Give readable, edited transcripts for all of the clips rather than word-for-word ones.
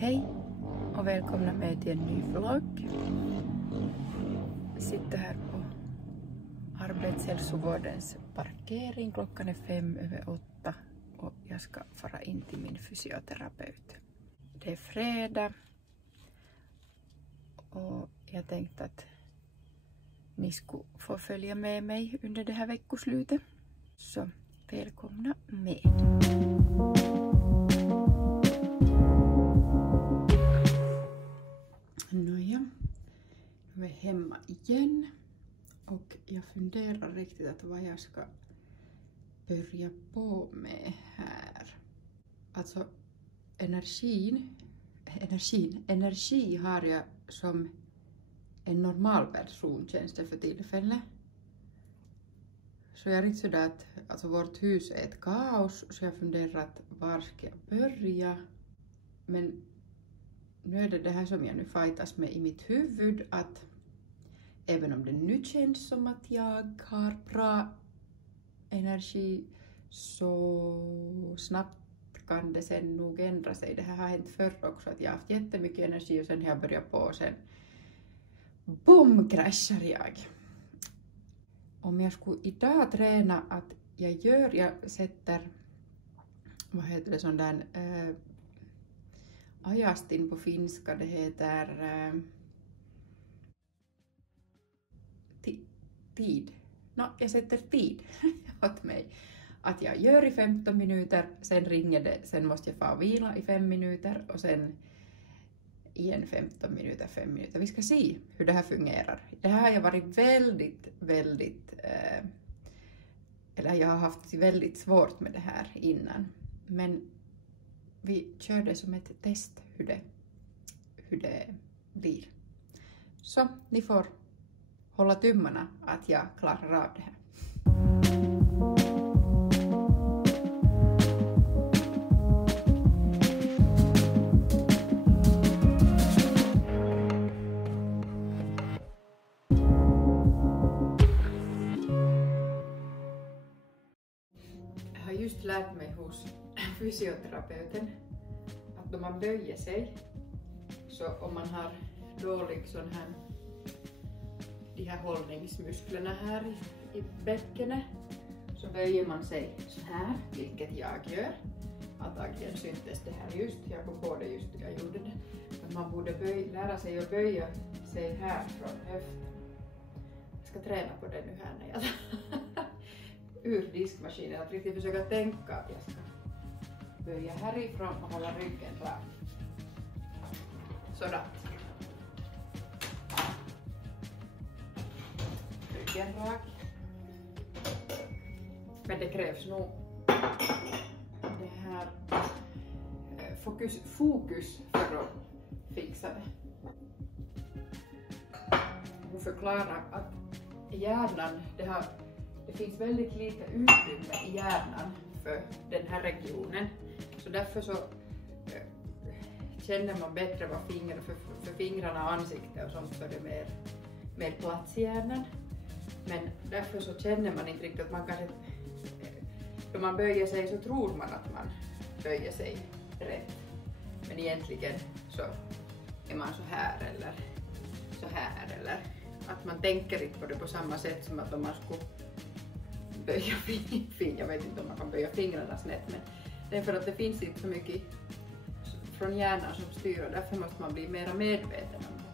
Hej och välkomna med till en ny vlogg. Jag sitter här på arbetshälsovårdens parkering. Klockan är 7:05 och jag ska fara in till min fysioterapeut. Det är fredag och jag tänkte att ni skulle få följa med mig under det här veckoslutet. Så välkomna med! Nåja, nu är jag hemma igen och jag funderar riktigt att vad jag ska börja på med här. Alltså energi har jag som en normal person, känns det för tillfället. Så jag är riktigt sådär att alltså vårt hus är ett kaos, så jag funderar att var ska jag börja. Men nu är det här som jag nu fightas med i mitt huvud, att även om det nu känns som att jag har bra energi, så snabbt kan det sen nog ändra sig. Det här har hänt förr också, att jag har haft jättemycket energi och sen har jag börjat på och sen boom, kraschar jag. Om jag skulle idag träna att jag sätter, vad heter det, sån där ajastin på finska, det heter tid. Jag sätter tid åt mig. Att jag gör i 15 minuter, sen ringer det, sen måste jag få vila i 5 minuter och sen igen 15 minuter, 5 minuter. Vi ska se hur det här fungerar. Det här har jag varit väldigt, eller jag har haft väldigt svårt med det här innan. Men vi kör det som ett test hur det blir. Så ni får hålla tummarna att jag klarar av det här. Jag har just lärt mig hos fysioterapeuten att då man böjer sig, så om man har dålig sån här, de här hållningsmusklerna här i bäckenet, så böjer man sig så här, vilket jag gör. Antagligen syntes det här just, jag kom på det just när jag gjorde det. Men man borde lära sig att böja sig här från höften. Jag ska träna på det nu här när jag ur diskmaskinen, att riktigt försöka tänka att jag ska böja härifrån och hålla ryggen rak. Sådär. Ryggen rak. Men det krävs nog det här fokus för att fixa det. Hon förklarar att hjärnan, det finns väldigt lite utrymme i hjärnan för den här regionen. Så därför så känner man bättre vad för fingrarna och ansiktet och sånt, för det är mer plats i hjärnan. Men därför så känner man inte riktigt att man kanske, då man böjer sig så tror man att man böjer sig rätt. Men egentligen så är man så här eller så här, eller att man tänker inte på det på samma sätt som att om man skulle böja jag vet inte om man kan böja fingrarna snett, men det är för att det finns inte så mycket från hjärnan som styr, och därför måste man bli mer medveten om det.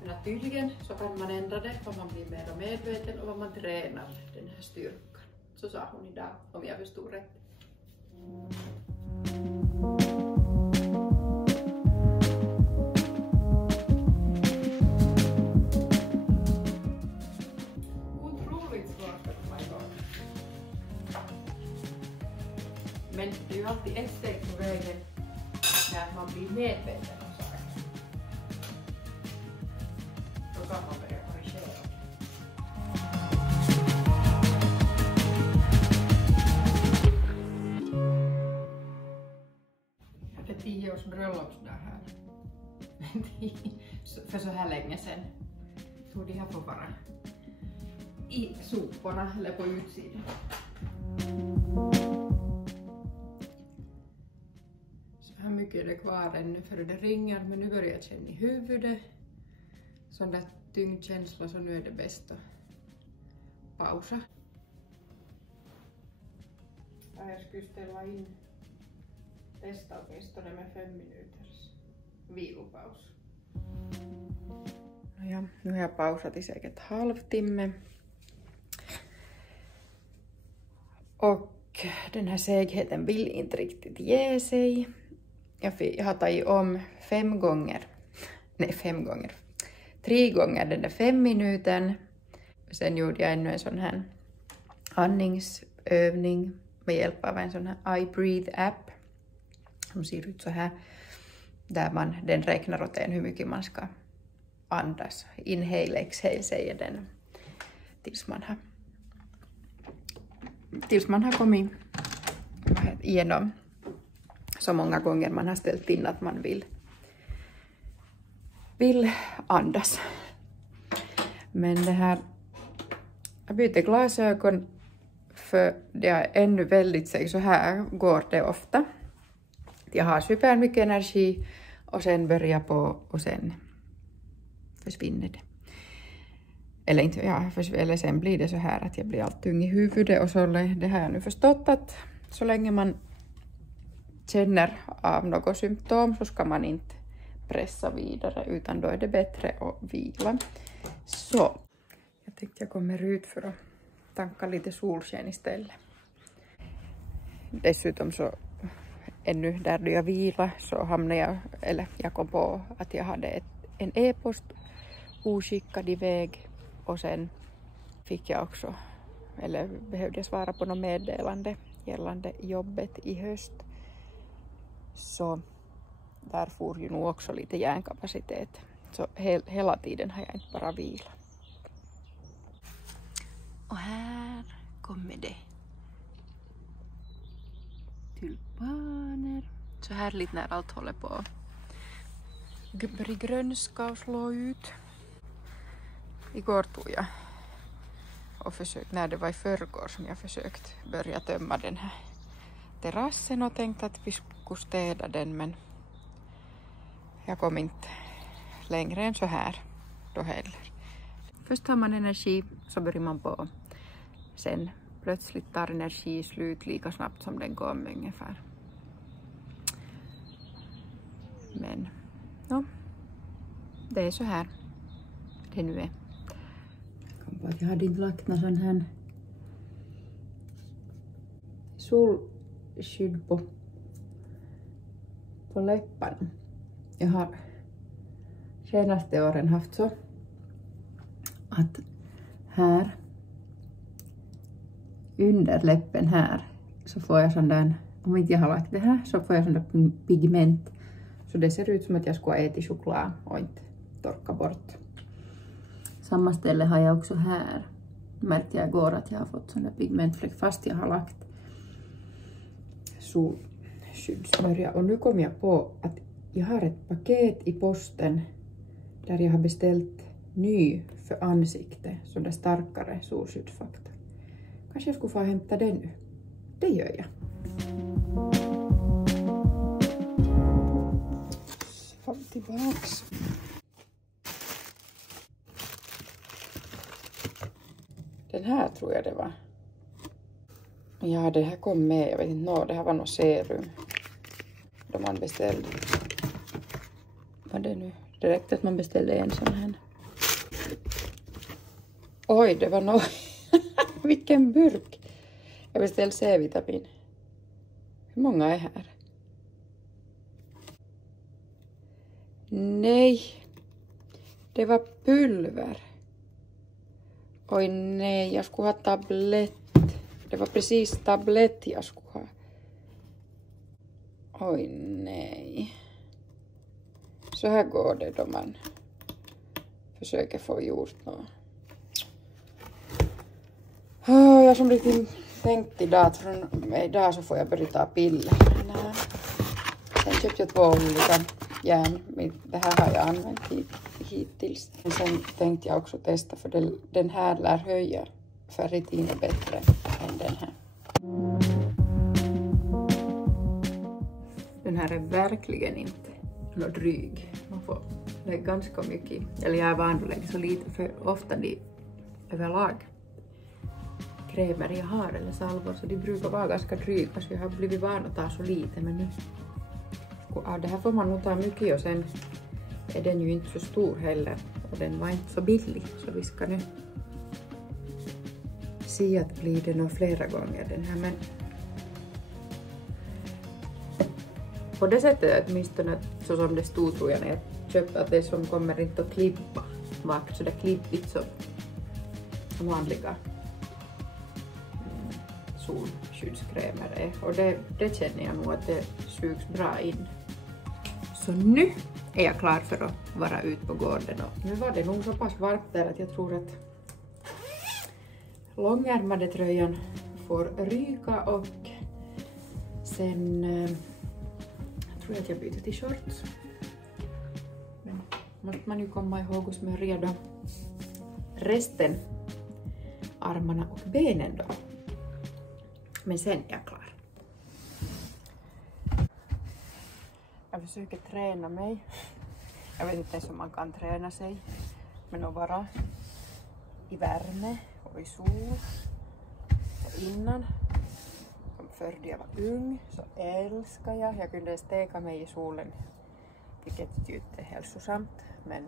Men att tydligen så kan man ändra det om man blir mer medveten och vad man tränar den här styrkan. Så sa hon idag, om jag förstod rätt. Otroligt svårt att komma igång. Men det är ju alltid ett steg på vägen när man blir medveten om saker. Då kan man börja korrigera. Jag hade 10 års bröllopsdag här. För så här länge sedan. Så de här får vara i soporna eller på utsidan. mycket är det kvar ännu före det ringer, men nu börjar jag känna i huvudet. Sån där tyngdkänsla, så nu är det bäst att pausa. Jag skulle ställa in, testa åtminstone med 5 minuters vilopaus. Ja, nu har jag pausat i säkert halvtimme. Och den här segheten vill inte riktigt ge sig. Jag har tagit om 3 gånger den där 5 minuten. Sen gjorde jag ännu en sån här andningsövning med hjälp av en sån här I Breathe app. Som ser ut så här. Där den räknar åt en hur mycket man ska andas. Inhale, exhale säger den. Tills man har kommit igenom så många gånger man har ställt in att man vill andas. Men det här, jag byter glasögon för det är ännu väldigt så här går det ofta. Jag har super mycket energi och sen börjar på och sen försvinner det. Eller sen blir det så här att jag blir allt tung i huvudet och så det har jag nu förstått att så länge man känner av något symptom så ska man inte pressa vidare utan då är det bättre att vila. Så, jag tänkte jag kommer ut för att tanka lite solsken istället. Dessutom så ännu där då jag vila så hamnade jag kom på att jag hade en e-post oskickad iväg och sen fick jag också, eller behövde jag svara på något meddelande gällande jobbet i höst. Så där får ju nog också lite hjärnkapacitet. Så hela tiden har jag inte bara vila. Och här kommer det. Tulpaner. Så härligt när allt håller på att börja grönska och slå ut. Igår tog jag och försökte, när det var i förrgår som jag försökt börja tömma den här terrassen och tänkte att vi skulle städa den, men jag kom inte längre än så här då heller. Först har man energi så börjar man på. Sen plötsligt tar energi slut lika snabbt som den kom ungefär. Men ja, det är så här det nu är. Jag hade inte lagt någon sån här solskydd på läpparna. Jag har senaste åren haft så att här under läppen här så får jag sån där, om inte jag har lagt det här så får jag sån där pigment. Så det ser ut som att jag skulle ha ätit choklad och inte torka bort. Samma ställe har jag också här. Märkte jag igår att jag har fått sån där pigmentfläck fast jag har lagt solskyddssmörja. Och nu kom jag på att jag har ett paket i posten där jag har beställt ny för ansikte. Sån där starkare solskyddsfaktor. Kanske jag skulle få hämta den nu. Det gör jag. Så tillbaks. Den här tror jag det var. Ja, det här kom med. Jag vet inte, det här var något serum. Då man beställde. Vad det nu? Det räckte att man beställde en sån här. Oj, det var något. Vilken burk. Jag beställde C-vitamin. Hur många är här? Nej. Det var pulver. Oj nej, jag skulle ha tablett. Det var precis tablett jag skulle ha. Oj nej. Så här går det då man försöker få gjort något. Jag som riktigt tänkt idag att från idag så får jag börja ta piller. Sen köpte jag 2 olika järn. Det här har jag använt hittills. Men sen tänkte jag också testa för den här lär höja ferritinet bättre än den här. Den här är verkligen inte något dryg. Man får lägga ganska mycket. Eller jag är van att lägga så lite, för ofta de överlag krämer jag har eller salvor så de brukar vara ganska dryga, så jag har blivit van att ta så lite. Men nu, ja, det här får man nog ta mycket och sen är den ju inte för stor heller och den var inte så billig, så vi ska nu se att blir det nog flera gånger den här. Men på det sättet åtminstone, så som det stod tror jag när jag köpte, att det som kommer inte att klippa bak så där klippigt som vanliga solskyddskrämer är. Och det känner jag nog att det sugs bra in. Så nu är jag klar för att vara ute på gården. Och nu var det nog så pass varmt där att jag tror att långärmade tröjan får ryka och sen tror jag att jag byter till shorts. Men måste man ju komma ihåg att smörja då resten, armarna och benen då. Men sen är jag klar. Jag försöker träna mig. Jag vet inte ens om man kan träna sig. Men att vara i värme och i sol. Och innan, som förr jag var ung, så älskar jag. Jag kunde steka mig i solen, vilket ju inte är hälsosamt. Men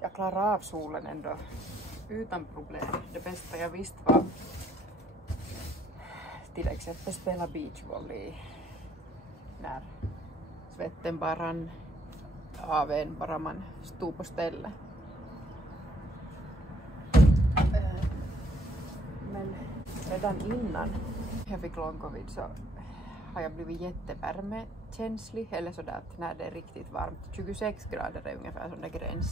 jag klarar av solen ändå utan problem. Det bästa jag visste var till exempel spela beachvolley när svetten bara rann av en bara man stod på stället. Men redan innan jag fick long covid så har jag blivit jättevärmekänslig, eller sådär att när det är riktigt varmt, 26 grader är ungefär sån där gräns,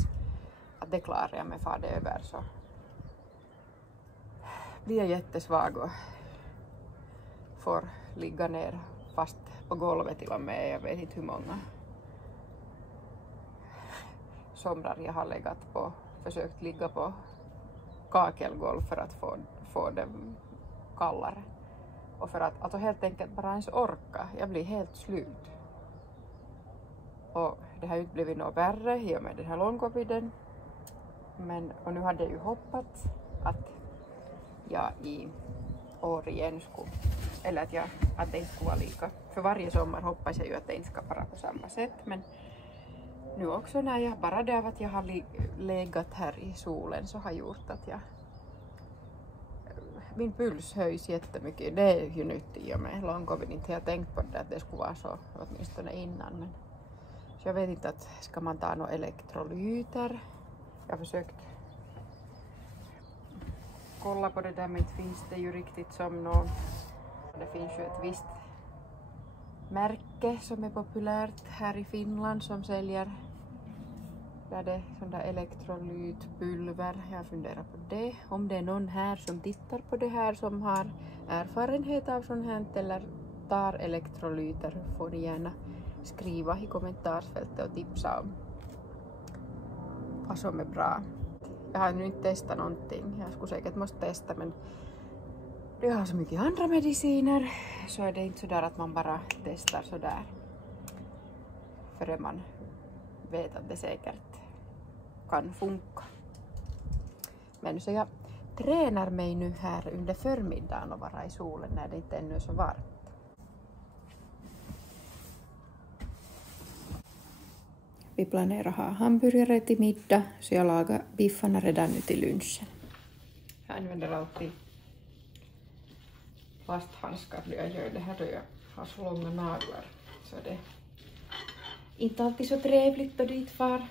att det klarar jag mig, far det över så blir jag jättesvag och får ligga ner fast på golvet till och med. Jag vet inte hur många somrar jag har försökt ligga på kakelgolv för att få det kallare. Och för att alltså helt enkelt bara ens orka. Jag blir helt slut. Och det har ju inte blivit något värre i och med den här långcoviden. Och nu hade jag ju hoppats att jag i år igen skulle, eller att det inte skulle vara lika. För varje sommar hoppas jag ju att det inte ska vara på samma sätt. Men nu också när jag bara det av att jag har legat här i solen så har gjort att min puls höjs jättemycket. Det är ju nytt i och med långcovid. Inte jag tänkt på det att det skulle vara så åtminstone innan. Men så jag vet inte att ska man ta några elektrolyter. Jag har försökt kolla på det där, men inte finns det ju riktigt som någon. Det finns ju ett visst märke som är populärt här i Finland som säljer där det är sån där elektrolytpulver. Jag funderar på det. Om det är någon här som tittar på det här som har erfarenhet av sånt här eller tar elektrolyter, får ni gärna skriva i kommentarsfältet och tipsa om vad som är bra. Jag har nu inte testat någonting. Jag skulle säkert måste testa, men jag har så mycket andra mediciner så är det inte så där att man bara testar så där förrän man vet att det säkert kan funka. Men så jag tränar mig nu här under förmiddagen och vara i solen när det inte ännu är så varmt. Vi planerar ha hamburgare till middag, så jag lagar biffarna redan nu till lunchen. Jag använder alltid plasthandskar när jag gör det här och jag har så långa naglar. Så det är inte alltid så trevligt då dit far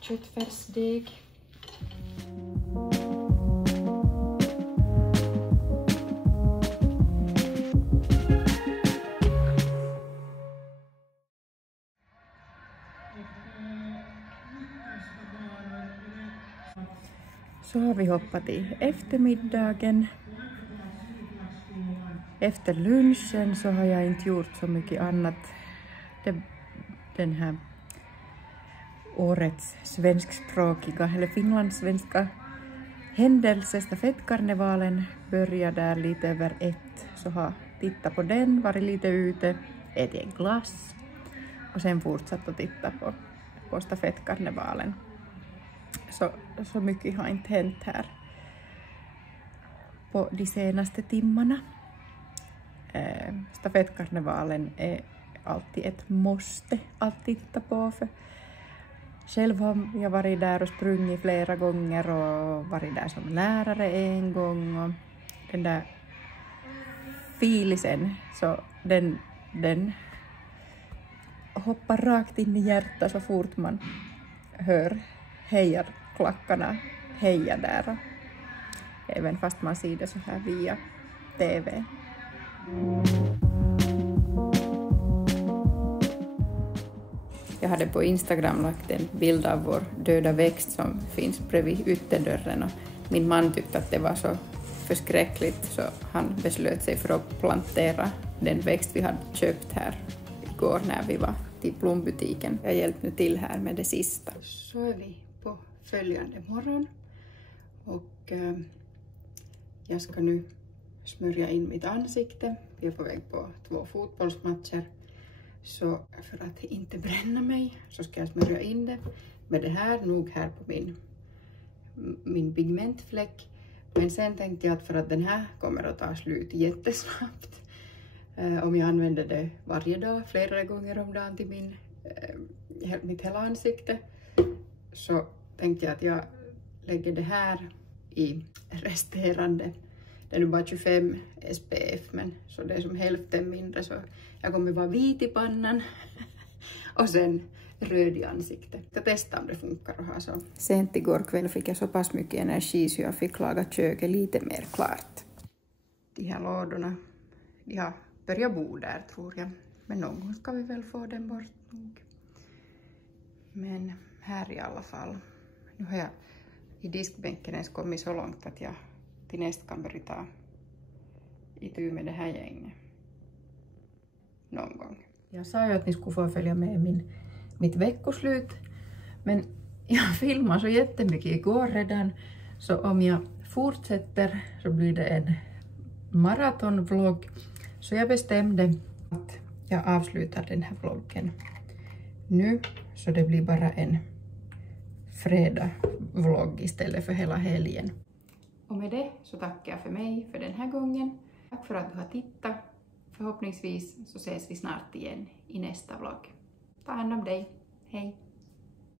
köttfärsdeg. Så har vi hoppat i eftermiddagen. Efter lunchen så har jag inte gjort så mycket annat. Den här årets svenskspråkiga eller finlandssvenska händelse, stafettkarnevalen, börjar där lite över 1. Så har tittat på den, varit lite ute, ätit en glass och sen fortsatt att titta på stafettkarnevalen. Så mycket har inte hänt här på de senaste timmarna. Stafettkarnevalen är alltid ett måste att titta på. För själv har jag varit där och sprungit flera gånger och varit där som lärare en gång. Och den där filisen, så den hoppar rakt in i hjärtat så fort man hör hejarklackarna heja där. Även fast man ser det så här via TV. Jag hade på Instagram lagt en bild av vår döda växt som finns bredvid ytterdörren. Och min man tyckte att det var så förskräckligt så han beslöt sig för att plantera den växt vi hade köpt här igår när vi var till blombutiken. Jag hjälpte nu till här med det sista. Så är vi på följande morgon och jag ska nu smörja in mitt ansikte. Vi är på väg på 2 fotbollsmatcher. Så för att inte bränna mig så ska jag smörja in det med det här, nog här på min pigmentfläck. Men sen tänkte jag att för att den här kommer att ta slut jättesnabbt, om jag använder det varje dag, flera gånger om dagen till mitt hela ansikte, så tänkte jag att jag lägger det här i resterande. Det är nu bara 25 SPF, men så det är som hälften mindre, så jag kommer vara vit i pannan och sen röd i ansiktet. Jag testar om det funkar att ha så. Sent igår kväll fick jag så pass mycket energi så jag fick laga köket lite mer klart. De här lådorna, de har börjat bo där tror jag. Men någon gång ska vi väl få den bort nog. Men här i alla fall. Nu har jag i diskbänken ens kommit så långt att jag till nästa kan börja ta itu med det här gänget. Någon gång. Jag sa ju att ni skulle få följa med mitt veckoslut. Men jag filmade så jättemycket igår redan. Så om jag fortsätter så blir det en maratonvlogg. Så jag bestämde att jag avslutar den här vloggen nu. Så det blir bara en fredag-vlogg istället för hela helgen. Och med det så tackar jag för mig för den här gången. Tack för att du har tittat. Förhoppningsvis så ses vi snart igen i nästa vlogg. Ta hand om dig. Hej!